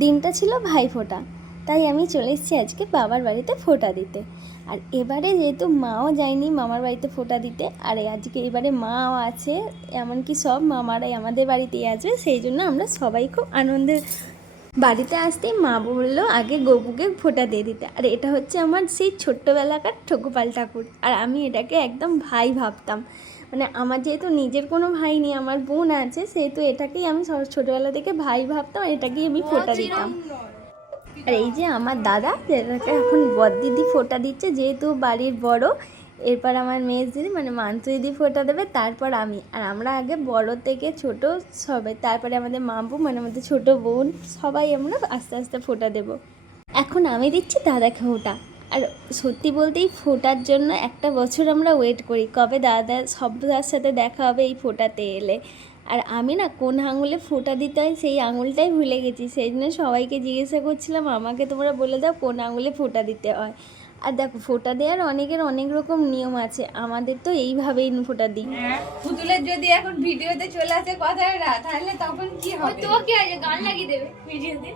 দিনটা ছিল ভাইফোঁটা, তাই আমি চলে এসেছি আজকে বাবার বাড়িতে ফোঁটা দিতে। আর এবারে যেহেতু মাও যায়নি মামার বাড়িতে ফোঁটা দিতে, আর আজকে এবারে মাও আছে, এমনকি সব মামারাই আমাদের বাড়িতেই আছে, সেই জন্য আমরা সবাই খুব আনন্দের। বাড়িতে আসতেই মা বললো আগে গপুকে ফোঁটা দিয়ে দিতে। আর এটা হচ্ছে আমার সেই ছোট্টবেলাকার ঠকুপাল ঠাকুর, আর আমি এটাকে একদম ভাই ভাবতাম। মানে আমার যেহেতু নিজের কোনো ভাই নেই, আমার বোন আছে, সেহেতু এটাকেই আমি ছোটোবেলা থেকে ভাই ভাবতাম, আর এটাকেই আমি ফোঁটা দিতাম। আর এই যে আমার দাদা, যেটাকে এখন বড়দিদি ফোঁটা দিচ্ছে, যেহেতু বাড়ির বড়। এরপর আমার মেয়ের দিদি মানে মানসু দিদি ফোঁটা দেবে, তারপর আমি। আর আমরা আগে বড় থেকে ছোট সবাই, তারপরে আমাদের মাম্পু মানে আমাদের ছোট বোন, সবাই আমরা আস্তে আস্তে ফোঁটা দেবো। এখন আমি দিচ্ছি দাদাকে ফোঁটা। আর সত্যি বলতেই ফোঁটার জন্য একটা বছর আমরা ওয়েট করি, কবে দাদা সবার সাথে দেখা হবে এই ফোঁটাতে এলে। আর আমি না কোন আঙুলে ফোঁটা দিতে হয় সেই আঙুলটাই ভুলে গেছি, সেই জন্য সবাইকে জিজ্ঞাসা করছিলাম আমাকে তোমরা বলে দাও কোন আঙুলে ফোঁটা দিতে হয়। আর দেখো ফোঁটা দেওয়ার অনেকের অনেক রকম নিয়ম আছে, আমাদের তো এইভাবেই ফোঁটা দিই। পুতুলের যদি এখন ভিডিওতে চলে আসে কথাটা, তাহলে তখন কি হবে? তো কি আছে, গান লাগিয়ে দেবে ভিডিওতে।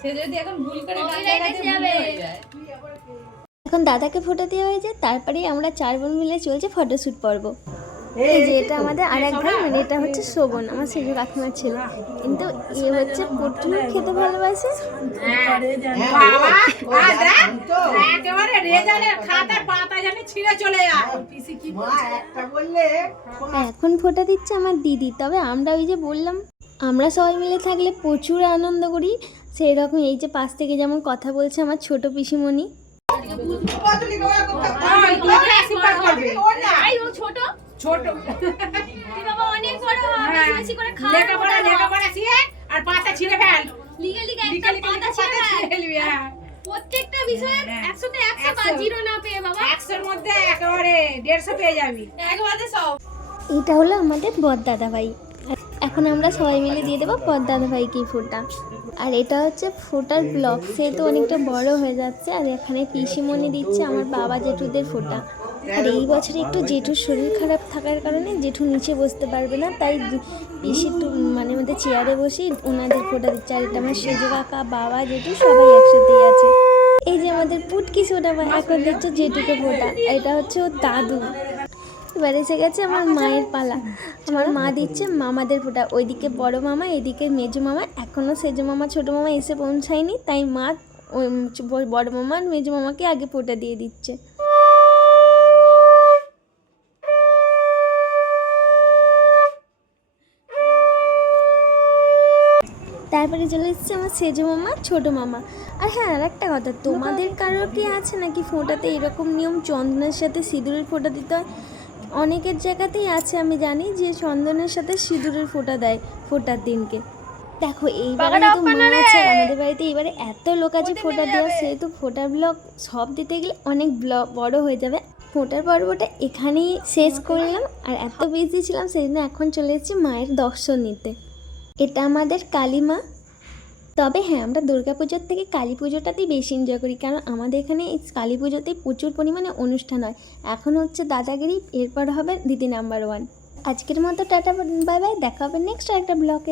সে যদি এখন ভুল করে গান লাগাতে ভুল হয়ে যায়। এখন দাদাকে ফোঁটা দেওয়া হয়েছে, তারপরেই আমরা 4 বোন মিলে চলছে ফটোশ্যুট পর্ব। এই যে এটা আমাদের আরেক ভাই, মানে এটা হচ্ছে শোভন, আমার সেজো কাকিমার ছেলে। কিন্তু এ হচ্ছে প্রচুর খেতে ভালোবাসে। একেবারে রেজালের খাতার পাতা যেন ছিঁড়ে চলে যায়। পিসি কি বলছে? এখন ফোঁটা দিচ্ছে আমার দিদি। তবে আমরা ওই যে বললাম, আমরা সবাই মিলে থাকলে প্রচুর আনন্দ করি, সেই রকম এই যে পাশ থেকে যেমন কথা বলছে আমার ছোট পিসিমণি। ছোট বাবা অনেক বড়, বেশি করে খা, লেখাপড়া শিখে আর পাতা ছিঁড়ে ফেল। লিগে একটা পাতা ছিঁড়ে ফেলবি। প্রত্যেকটা বিষয়ে 100 তে 100 বা 0 না পেয়ে বাবা 100 এর মধ্যে একেবারে 150 পেয়ে যাবি একবারে সব। এটা হলো আমাদের বড়দাদা ভাই। এখন আমরা সবাই মিলে দিয়ে দেবো বড়দাদা ভাইকে ফোঁটা। আর এটা হচ্ছে ফোঁটার ব্লগ, সে তো অনেকটা বড় হয়ে যাচ্ছে। আর এখানে পিসিমণি দিচ্ছে আমার বাবা জেঠুদের ফোঁটা। আর এই বছরে একটু জেঠুর শরীর খারাপ থাকার কারণে জেঠু নিচে বসতে পারবে না, তাই পিসি মানে আমাদের চেয়ারে বসে ওনাদের ফোঁটা দিচ্ছে। আর এটা আমার সেজো কাকা, বাবা, জেঠু সবাই একসাথেই আছে। এই যে আমাদের পুটকি সোনা এখন দিচ্ছে জেঠুকে ফোঁটা। এটা হচ্ছে ওর দাদু। এবার এসে গেছে আমার মায়ের পালা, আমার মা দিচ্ছে মামাদের ফোঁটা। ওইদিকে বড় মামা, এদিকে মেজো মামা। এখনও সেজো মামা ছোটো মামা এসে পৌঁছায়নি, তাই মা ওই বড় মামা আর মেজো মামাকে আগে ফোঁটা দিয়ে দিচ্ছে। তারপরে চলে এসেছে আমার সেজো মামা, ছোটো মামা। আর হ্যাঁ, আর একটা কথা, তোমাদের কারোর কি আছে নাকি ফোঁটাতে এরকম নিয়ম চন্দনের সাথে সিঁদুরের ফোঁটা দিতে হয়? অনেকের জায়গাতেই আছে, আমি জানি যে চন্দনের সাথে সিঁদুরের ফোঁটা দেয় ফোঁটার দিনকে। দেখো এইবারে তো মা আছে আমাদের বাড়িতে, এবারে এত লোক আছে ফোঁটা দেওয়া, সেহেতু ফোঁটার ব্লগ সব দিতে গেলে অনেক বড় হয়ে যাবে। ফোঁটার পর্বটা এখানেই শেষ করলাম। আর এত বিজি ছিলাম সেই জন্য এখন চলে এসেছি মায়ের দর্শন নিতে। এটা আমাদের কালী মা। তবে হ্যাঁ, আমরা দুর্গাপুজোর থেকে কালী পুজোটাতেই বেশি এনজয় করি, কারণ আমাদের এখানে এই কালী পুজোতেই প্রচুর পরিমাণে অনুষ্ঠান হয়। এখন হচ্ছে দাদাগিরি, এরপর হবে দিদি নাম্বার 1। আজকের মতো টাটা বাই বাই, দেখা হবে নেক্সট একটা ব্লগে।